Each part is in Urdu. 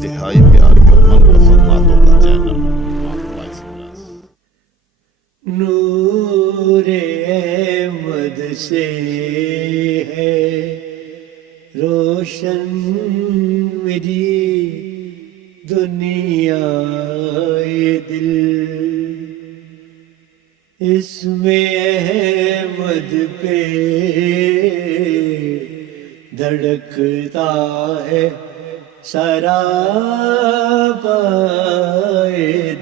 انتہائی پیاری اور من پسند باتوں کا channel voice plus. Noor Ahmed سے ہے روشن میری دنیا دل، اس میں احمد پہ دھڑکتا ہے سراپا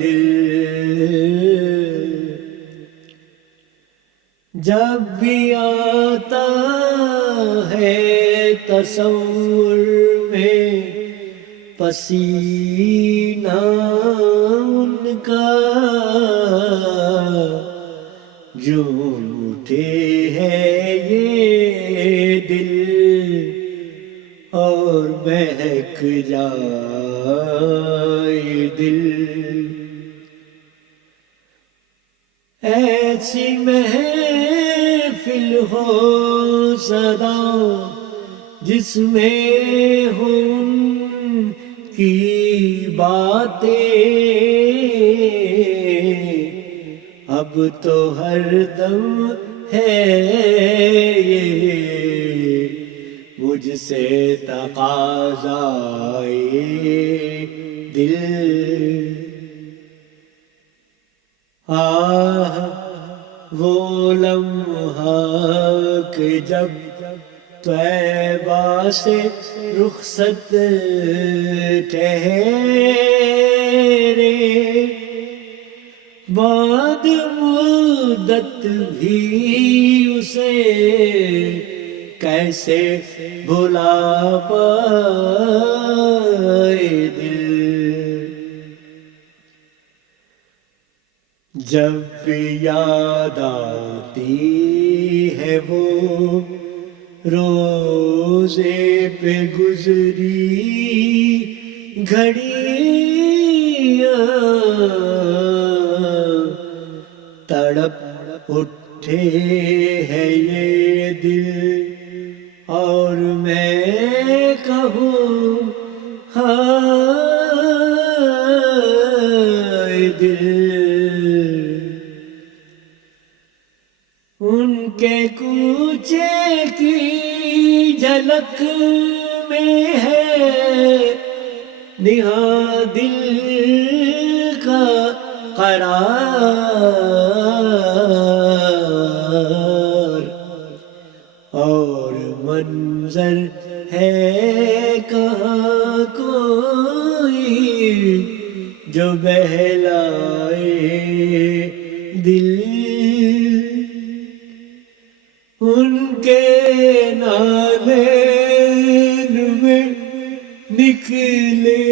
دل۔ جب بھی آتا ہے تصور میں پسینہ ان کا، جھوم اٹھے ہے یہ دل اور مہک جائے دل۔ ایسی محفل ہو سدا جس میں ہو ان کی باتیں، اب تو ہر دم ہے یہ مجھ سے تقاضائے دل۔ آہ وہ لمحہ کہ جب طیبہ سے رخصت ٹھہرے، بعد مدت بھی اسے کیسے بھلا پائے دل۔ جب بھی یاد آتی ہے وہ روزے پہ گزری گھڑیاں، تڑپ اٹھے ہے یہ دل اور میں کہوں ہائے دل۔ ان کے کوچے کی جھلک میں ہے نہاں دل کا قرار، اور منظر ہے کہاں کوئی جو بہلائے دل۔ ان کے نالین میں نکلے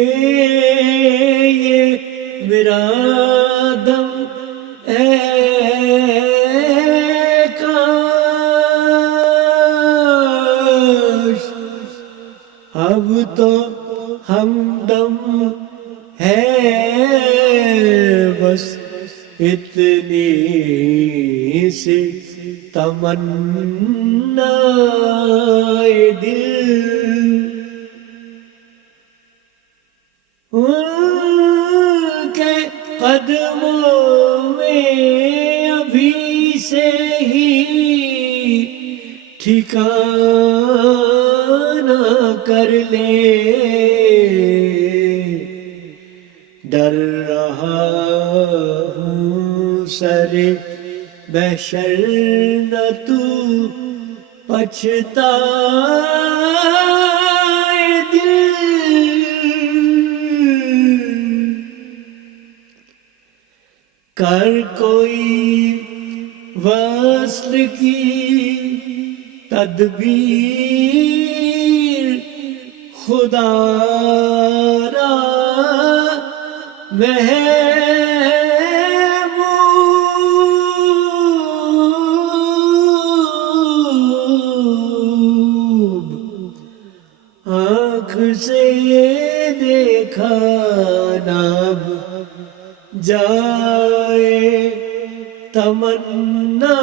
یہ میرا دم اے کاش، اب تو ہمدم ہے بس اتنی سی تمنا دل۔ ان کے قدموں میں ابھی سے ہی ٹھکانہ کر لے، ڈر رہا ہوں سر محشر نہ تو پچھتائے دل۔ کر کوئی وصل کی تدبیر خدا را محبوب، آنکھ سے دیکھا نہ جائے تمنا